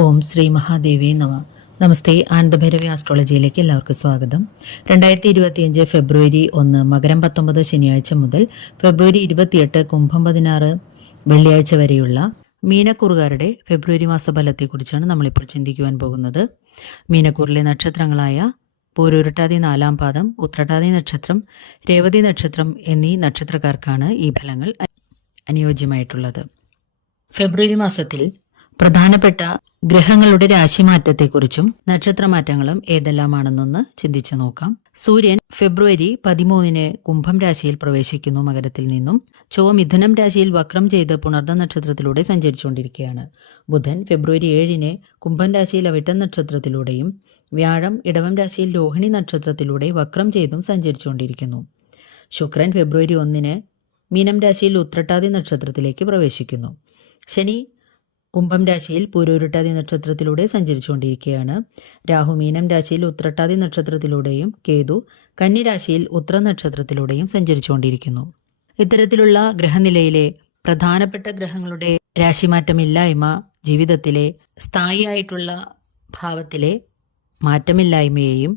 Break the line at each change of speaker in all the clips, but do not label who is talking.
ഓം ശ്രീ മഹാദേവി നമ. നമസ്തേ ആനന്ദഭൈരവി ആസ്ട്രോളജിയിലേക്ക് എല്ലാവർക്കും സ്വാഗതം. രണ്ടായിരത്തി ഇരുപത്തിയഞ്ച് ഫെബ്രുവരി ഒന്ന് മകരം പത്തൊമ്പത് ശനിയാഴ്ച മുതൽ ഫെബ്രുവരി ഇരുപത്തിയെട്ട് കുംഭം പതിനാറ് വെള്ളിയാഴ്ച വരെയുള്ള മീനക്കൂറുകാരുടെ ഫെബ്രുവരി മാസ ഫലത്തെക്കുറിച്ചാണ് നമ്മളിപ്പോൾ ചിന്തിക്കുവാൻ പോകുന്നത്. മീനക്കൂറിലെ നക്ഷത്രങ്ങളായ പൂരുരുട്ടാതി നാലാം പാദം ഉത്രട്ടാതി നക്ഷത്രം രേവതി നക്ഷത്രം എന്നീ നക്ഷത്രക്കാർക്കാണ് ഈ ഫലങ്ങൾ അനുയോജ്യമായിട്ടുള്ളത്. ഫെബ്രുവരി മാസത്തിൽ പ്രധാനപ്പെട്ട ഗ്രഹങ്ങളുടെ രാശിമാറ്റത്തെക്കുറിച്ചും നക്ഷത്രമാറ്റങ്ങളും ഏതെല്ലാമാണെന്നൊന്ന് ചിന്തിച്ചു നോക്കാം. സൂര്യൻ ഫെബ്രുവരി പതിമൂന്നിന് കുംഭം രാശിയിൽ പ്രവേശിക്കുന്നു മകരത്തിൽ നിന്നും. ചൊവ്വ മിഥുനം രാശിയിൽ വക്രം ചെയ്ത് പുണർദ നക്ഷത്രത്തിലൂടെ സഞ്ചരിച്ചുകൊണ്ടിരിക്കുകയാണ്. ബുധൻ ഫെബ്രുവരി ഏഴിന് കുംഭം രാശിയിൽ അവിട്ടം നക്ഷത്രത്തിലൂടെയും വ്യാഴം ഇടവം രാശിയിൽ രോഹിണി നക്ഷത്രത്തിലൂടെ വക്രം ചെയ്തും സഞ്ചരിച്ചുകൊണ്ടിരിക്കുന്നു. ശുക്രൻ ഫെബ്രുവരി ഒന്നിന് മീനം രാശിയിൽ ഉത്രട്ടാതി നക്ഷത്രത്തിലേക്ക് പ്രവേശിക്കുന്നു. ശനി കുംഭം രാശിയിൽ പൂരൂരുട്ടാതി നക്ഷത്രത്തിലൂടെ സഞ്ചരിച്ചുകൊണ്ടിരിക്കുകയാണ്. രാഹു മീനം രാശിയിൽ ഉത്രട്ടാതി നക്ഷത്രത്തിലൂടെയും കേതു കന്നിരാശിയിൽ ഉത്ര നക്ഷത്രത്തിലൂടെയും സഞ്ചരിച്ചുകൊണ്ടിരിക്കുന്നു. ഇത്തരത്തിലുള്ള ഗ്രഹനിലയിലെ പ്രധാനപ്പെട്ട ഗ്രഹങ്ങളുടെ രാശിമാറ്റമില്ലായ്മ ജീവിതത്തിലെ സ്ഥായിയായിട്ടുള്ള ഭാവത്തിലെ മാറ്റമില്ലായ്മയെയും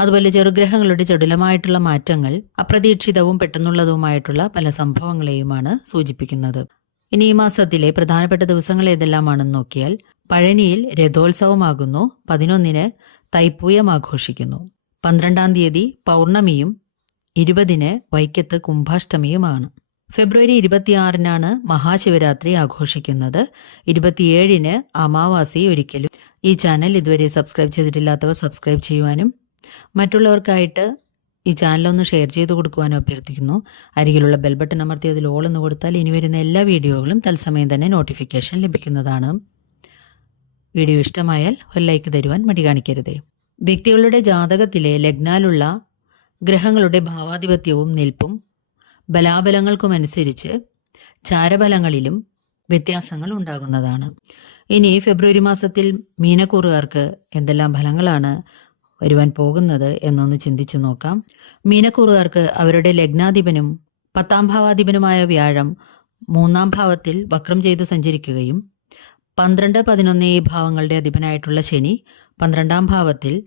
അതുപോലെ ചെറുഗ്രഹങ്ങളുടെ ചടുലമായിട്ടുള്ള മാറ്റങ്ങൾ അപ്രതീക്ഷിതവും പെട്ടെന്നുള്ളതുമായിട്ടുള്ള പല സംഭവങ്ങളെയുമാണ് സൂചിപ്പിക്കുന്നത്. ഇനി ഈ മാസത്തിലെ പ്രധാനപ്പെട്ട ദിവസങ്ങൾ ഏതെല്ലാമാണെന്ന് നോക്കിയാൽ പഴനിയിൽ രഥോത്സവമാകുന്നു പതിനൊന്നിന് തൈപ്പൂയം ആഘോഷിക്കുന്നു. പന്ത്രണ്ടാം തീയതി പൗർണമിയും ഇരുപതിന് വൈക്കത്ത് കുംഭാഷ്ടമിയുമാണ്. ഫെബ്രുവരി ഇരുപത്തിയാറിനാണ് മഹാശിവരാത്രി ആഘോഷിക്കുന്നത്. ഇരുപത്തിയേഴിന് അമാവാസി ഒരിക്കലും. ഈ ചാനൽ ഇതുവരെ സബ്സ്ക്രൈബ് ചെയ്തിട്ടില്ലാത്തവർ സബ്സ്ക്രൈബ് ചെയ്യുവാനും മറ്റുള്ളവർക്കായിട്ട് ഈ ചാനലൊന്ന് ഷെയർ ചെയ്ത് കൊടുക്കുവാനും അഭ്യർത്ഥിക്കുന്നു. അരികിലുള്ള ബെൽ ബട്ടൺ അമർത്തി അതിൽ ഓൾ എന്ന് കൊടുത്താൽ ഇനി വരുന്ന എല്ലാ വീഡിയോകളും തത്സമയം തന്നെ നോട്ടിഫിക്കേഷൻ ലഭിക്കുന്നതാണ്. വീഡിയോ ഇഷ്ടമായാൽ ഒരു ലൈക്ക് തരുവാൻ മടി കാണിക്കരുത്. വ്യക്തികളുടെ ജാതകത്തിലെ ലഗ്നാലുള്ള ഗ്രഹങ്ങളുടെ ഭാവാധിപത്യവും നിൽപ്പും ബലാബലങ്ങൾക്കുമനുസരിച്ച് ചാരബലങ്ങളിലും വ്യത്യാസങ്ങൾ ഉണ്ടാകുന്നതാണ്. ഇനി ഫെബ്രുവരി മാസത്തിൽ മീനക്കൂറുകാർക്ക് എന്തെല്ലാം ഫലങ്ങളാണ് വരുവാൻ പോകുന്നത് എന്നൊന്ന് ചിന്തിച്ചു നോക്കാം. മീനക്കൂറുകാർക്ക് അവരുടെ ലഗ്നാധിപനും പത്താം ഭാവാധിപനുമായ വ്യാഴം മൂന്നാം ഭാവത്തിൽ വക്രം ചെയ്ത് സഞ്ചരിക്കുകയും പന്ത്രണ്ട് പതിനൊന്ന് ഈ ഭാവങ്ങളുടെ അധിപനായിട്ടുള്ള ശനി പന്ത്രണ്ടാം ഭാവത്തിൽ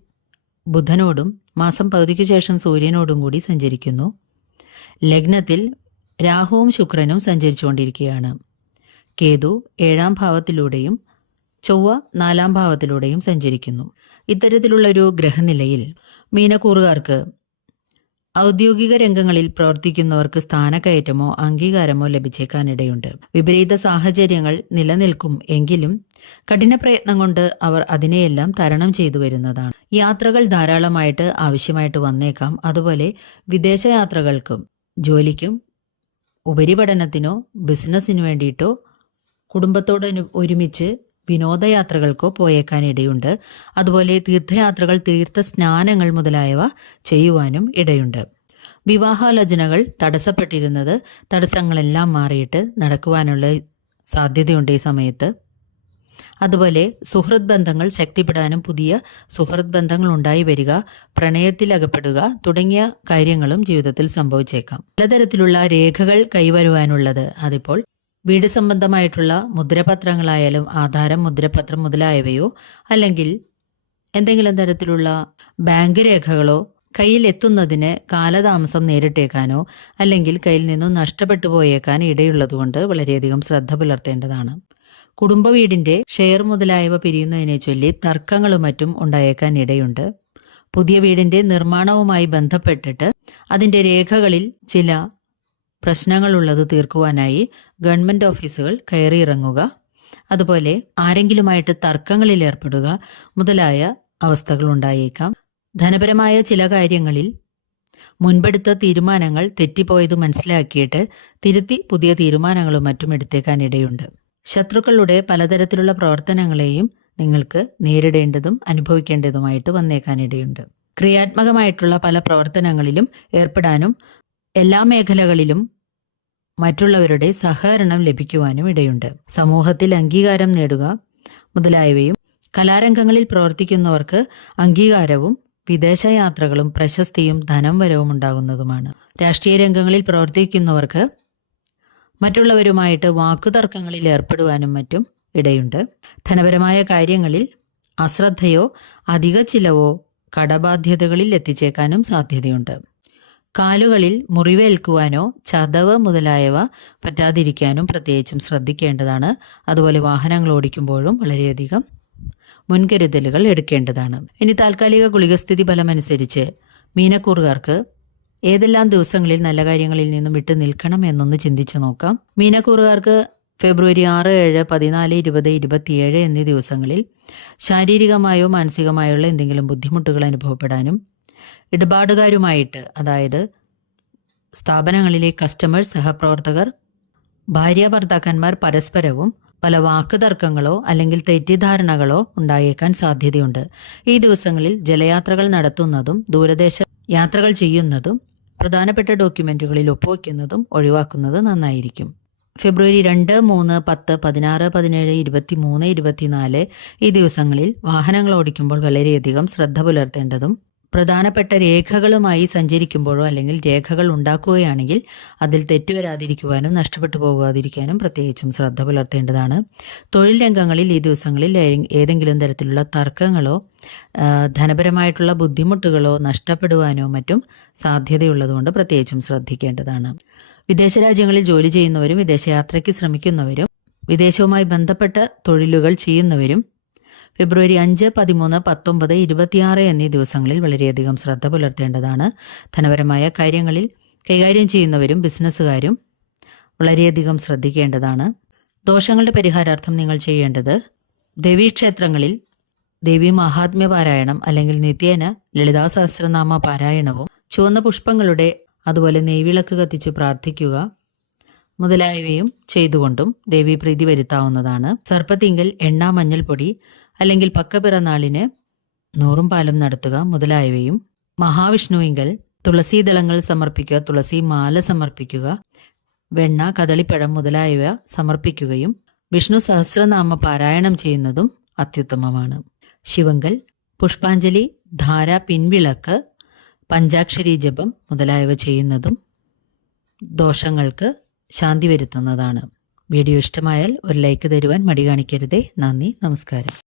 ബുധനോടും മാസം പകുതിക്ക് ശേഷം സൂര്യനോടും കൂടി സഞ്ചരിക്കുന്നു. ലഗ്നത്തിൽ രാഹുവും ശുക്രനും സഞ്ചരിച്ചുകൊണ്ടിരിക്കുകയാണ്. കേതു ഏഴാം ഭാവത്തിലൂടെയും ചൊവ്വ നാലാം ഭാവത്തിലൂടെയും സഞ്ചരിക്കുന്നു. ഇത്തരത്തിലുള്ള ഒരു ഗ്രഹനിലയിൽ മീനക്കൂറുകാർക്ക് ഔദ്യോഗിക രംഗങ്ങളിൽ പ്രവർത്തിക്കുന്നവർക്ക് സ്ഥാനക്കയറ്റമോ അംഗീകാരമോ ലഭിച്ചേക്കാനിടയുണ്ട്. വിപരീത സാഹചര്യങ്ങൾ നിലനിൽക്കും എങ്കിലും കഠിന പ്രയത്നം കൊണ്ട് അവർ അതിനെയെല്ലാം തരണം ചെയ്തു വരുന്നതാണ്. യാത്രകൾ ധാരാളമായിട്ട് ആവശ്യമായിട്ട് വന്നേക്കാം. അതുപോലെ വിദേശയാത്രകൾക്കും ജോലിക്കും ഉപരിപഠനത്തിനോ ബിസിനസ്സിനു വേണ്ടിയിട്ടോ കുടുംബത്തോട് ഒരുമിച്ച് വിനോദയാത്രകൾക്കോ പോയേക്കാൻ ഇടയുണ്ട് അതുപോലെ തീർത്ഥയാത്രകൾ തീർത്ഥ സ്നാനങ്ങൾ മുതലായവ ചെയ്യുവാനും ഇടയുണ്ട്. വിവാഹാലോചനകൾ തടസ്സപ്പെട്ടിരുന്നത് തടസ്സങ്ങളെല്ലാം മാറിയിട്ട് നടക്കുവാനുള്ള സാധ്യതയുണ്ട് ഈ സമയത്ത്. അതുപോലെ സുഹൃത് ബന്ധങ്ങൾ ശക്തിപ്പെടാനും പുതിയ സുഹൃത് ബന്ധങ്ങൾ ഉണ്ടായി വരിക പ്രണയത്തിൽ അകപ്പെടുക തുടങ്ങിയ കാര്യങ്ങളും ജീവിതത്തിൽ സംഭവിച്ചേക്കാം. പലതരത്തിലുള്ള രേഖകൾ കൈവരുവാനുള്ളത് അതിപ്പോൾ വീട് സംബന്ധമായിട്ടുള്ള മുദ്രപത്രങ്ങളായാലും ആധാരം മുദ്രപത്രം മുതലായവയോ അല്ലെങ്കിൽ എന്തെങ്കിലും തരത്തിലുള്ള ബാങ്ക് രേഖകളോ കയ്യിൽ എത്തുന്നതിന് കാലതാമസം നേരിട്ടേക്കാനോ അല്ലെങ്കിൽ കയ്യിൽ നിന്നും നഷ്ടപ്പെട്ടു പോയേക്കാൻ ഇടയുള്ളതുകൊണ്ട് വളരെയധികം ശ്രദ്ധ പുലർത്തേണ്ടതാണ്. കുടുംബ വീടിന്റെ ഷെയർ മുതലായവ പിരിയുന്നതിനെ ചൊല്ലി തർക്കങ്ങളും മറ്റും ഉണ്ടായേക്കാൻ ഇടയുണ്ട്. പുതിയ വീടിന്റെ നിർമ്മാണവുമായി ബന്ധപ്പെട്ടിട്ട് അതിന്റെ രേഖകളിൽ ചില പ്രശ്നങ്ങളുള്ളത് തീർക്കുവാനായി ഗവൺമെന്റ് ഓഫീസുകൾ കയറിയിറങ്ങുക അതുപോലെ ആരെങ്കിലുമായിട്ട് തർക്കങ്ങളിൽ ഏർപ്പെടുക മുതലായ അവസ്ഥകൾ ഉണ്ടായേക്കാം. ധനപരമായ ചില കാര്യങ്ങളിൽ മുൻപെടുത്ത തീരുമാനങ്ങൾ തെറ്റിപ്പോയത് മനസ്സിലാക്കിയിട്ട് തിരുത്തി പുതിയ തീരുമാനങ്ങളും മറ്റും എടുത്തേക്കാനിടയുണ്ട് ശത്രുക്കളുടെ പലതരത്തിലുള്ള പ്രവർത്തനങ്ങളെയും നിങ്ങൾക്ക് നേരിടേണ്ടതും അനുഭവിക്കേണ്ടതുമായിട്ട് വന്നേക്കാനിടയുണ്ട് ക്രിയാത്മകമായിട്ടുള്ള പല പ്രവർത്തനങ്ങളിലും ഏർപ്പെടാനും എല്ലാ മേഖലകളിലും മറ്റുള്ളവരുടെ സഹകരണം ലഭിക്കുവാനും ഇടയുണ്ട്. സമൂഹത്തിൽ അംഗീകാരം നേടുക മുതലായവയും കലാരംഗങ്ങളിൽ പ്രവർത്തിക്കുന്നവർക്ക് അംഗീകാരവും വിദേശയാത്രകളും പ്രശസ്തിയും ധനം വരവും ഉണ്ടാകുന്നതുമാണ്. രാഷ്ട്രീയ രംഗങ്ങളിൽ പ്രവർത്തിക്കുന്നവർക്ക് മറ്റുള്ളവരുമായിട്ട് വാക്കുതർക്കങ്ങളിൽ ഏർപ്പെടുവാനും മറ്റും ഇടയുണ്ട്. ധനപരമായ കാര്യങ്ങളിൽ അശ്രദ്ധയോ അധിക ചിലവോ കടബാധ്യതകളിൽ എത്തിച്ചേക്കാനും സാധ്യതയുണ്ട്. കാലുകളിൽ മുറിവേൽക്കുവാനോ ചതവ് മുതലായവ പറ്റാതിരിക്കാനും പ്രത്യേകിച്ചും ശ്രദ്ധിക്കേണ്ടതാണ്. അതുപോലെ വാഹനങ്ങൾ ഓടിക്കുമ്പോഴും വളരെയധികം മുൻകരുതലുകൾ എടുക്കേണ്ടതാണ്. ഇനി താൽക്കാലിക ഗുളികസ്ഥിതി ഫലമനുസരിച്ച് മീനക്കൂറുകാർക്ക് ഏതെല്ലാം ദിവസങ്ങളിൽ നല്ല കാര്യങ്ങളിൽ നിന്നും വിട്ടു നിൽക്കണം എന്നൊന്ന് ചിന്തിച്ചു നോക്കാം. മീനക്കൂറുകാർക്ക് ഫെബ്രുവരി ആറ് ഏഴ് പതിനാല് ഇരുപത് ഇരുപത്തിയേഴ് എന്നീ ദിവസങ്ങളിൽ ശാരീരികമായോ മാനസികമായോ ഉള്ള എന്തെങ്കിലും ബുദ്ധിമുട്ടുകൾ അനുഭവപ്പെടാനും ഇടപാടുകാരുമായിട്ട് അതായത് സ്ഥാപനങ്ങളിലെ കസ്റ്റമേഴ്സ് സഹപ്രവർത്തകർ ഭാര്യ ഭർത്താക്കന്മാർ പരസ്പരവും പല വാക്കുതർക്കങ്ങളോ അല്ലെങ്കിൽ തെറ്റിദ്ധാരണകളോ ഉണ്ടായേക്കാൻ സാധ്യതയുണ്ട്. ഈ ദിവസങ്ങളിൽ ജലയാത്രകൾ നടത്തുന്നതും ദൂരദേശ യാത്രകൾ ചെയ്യുന്നതും പ്രധാനപ്പെട്ട ഡോക്യുമെന്റുകളിൽ ഒപ്പുവയ്ക്കുന്നതും ഒഴിവാക്കുന്നത് നന്നായിരിക്കും. ഫെബ്രുവരി രണ്ട് മൂന്ന് പത്ത് പതിനാറ് പതിനേഴ് ഇരുപത്തി മൂന്ന് ഇരുപത്തിനാല് ഈ ദിവസങ്ങളിൽ വാഹനങ്ങൾ ഓടിക്കുമ്പോൾ വളരെയധികം ശ്രദ്ധ പുലർത്തേണ്ടതും പ്രധാനപ്പെട്ട രേഖകളുമായി സഞ്ചരിക്കുമ്പോഴോ അല്ലെങ്കിൽ രേഖകൾ ഉണ്ടാക്കുകയാണെങ്കിൽ അതിൽ തെറ്റുവരാതിരിക്കുവാനും നഷ്ടപ്പെട്ടു പോകാതിരിക്കാനും പ്രത്യേകിച്ചും ശ്രദ്ധ പുലർത്തേണ്ടതാണ്. തൊഴിൽ രംഗങ്ങളിൽ ഈ ദിവസങ്ങളിൽ ഏതെങ്കിലും തരത്തിലുള്ള തർക്കങ്ങളോ ധനപരമായിട്ടുള്ള ബുദ്ധിമുട്ടുകളോ നഷ്ടപ്പെടുവാനോ മറ്റും സാധ്യതയുള്ളതുകൊണ്ട് പ്രത്യേകിച്ചും ശ്രദ്ധിക്കേണ്ടതാണ്. വിദേശ രാജ്യങ്ങളിൽ ജോലി ചെയ്യുന്നവരും വിദേശയാത്രയ്ക്ക് ശ്രമിക്കുന്നവരും വിദേശവുമായി ബന്ധപ്പെട്ട തൊഴിലുകൾ ചെയ്യുന്നവരും ഫെബ്രുവരി അഞ്ച് പതിമൂന്ന് പത്തൊമ്പത് ഇരുപത്തിയാറ് എന്നീ ദിവസങ്ങളിൽ വളരെയധികം ശ്രദ്ധ പുലർത്തേണ്ടതാണ്. ധനപരമായ കാര്യങ്ങളിൽ കൈകാര്യം ചെയ്യുന്നവരും ബിസിനസ്സുകാരും വളരെയധികം ശ്രദ്ധിക്കേണ്ടതാണ്. ദോഷങ്ങളുടെ പരിഹാരാർത്ഥം നിങ്ങൾ ചെയ്യേണ്ടത് ദേവീക്ഷേത്രങ്ങളിൽ ദേവി മഹാത്മ്യ പാരായണം അല്ലെങ്കിൽ നിത്യേന ലളിതാ സഹസ്രനാമ പാരായണവും ചുവന്ന പുഷ്പങ്ങളുടെ അതുപോലെ നെയ്വിളക്ക് കത്തിച്ച് പ്രാർത്ഥിക്കുക മുതലായവയും ചെയ്തുകൊണ്ടും ദേവി പ്രീതി വരുത്താവുന്നതാണ്. സർപ്പത്തിങ്കൽ എണ്ണ മഞ്ഞൾപ്പൊടി അല്ലെങ്കിൽ പക്കപിറന്നാളിന് നൂറും പാലും നടത്തുക മുതലായവയും മഹാവിഷ്ണുവിങ്കൽ തുളസീദളങ്ങൾ സമർപ്പിക്കുക തുളസി മാല സമർപ്പിക്കുക വെണ്ണ കദളിപ്പഴം മുതലായവ സമർപ്പിക്കുകയും വിഷ്ണു സഹസ്രനാമ പാരായണം ചെയ്യുന്നതും അത്യുത്തമമാണ്. ശിവങ്കൽ പുഷ്പാഞ്ജലി ധാര പിൻവിളക്ക് പഞ്ചാക്ഷരി ജപം മുതലായവ ചെയ്യുന്നതും ദോഷങ്ങൾക്ക് ശാന്തി വരുത്തുന്നതാണ്. വീഡിയോ ഇഷ്ടമായാൽ ഒരു ലൈക്ക് തരുവാൻ മടി കാണിക്കരുതേ. നന്ദി നമസ്കാരം.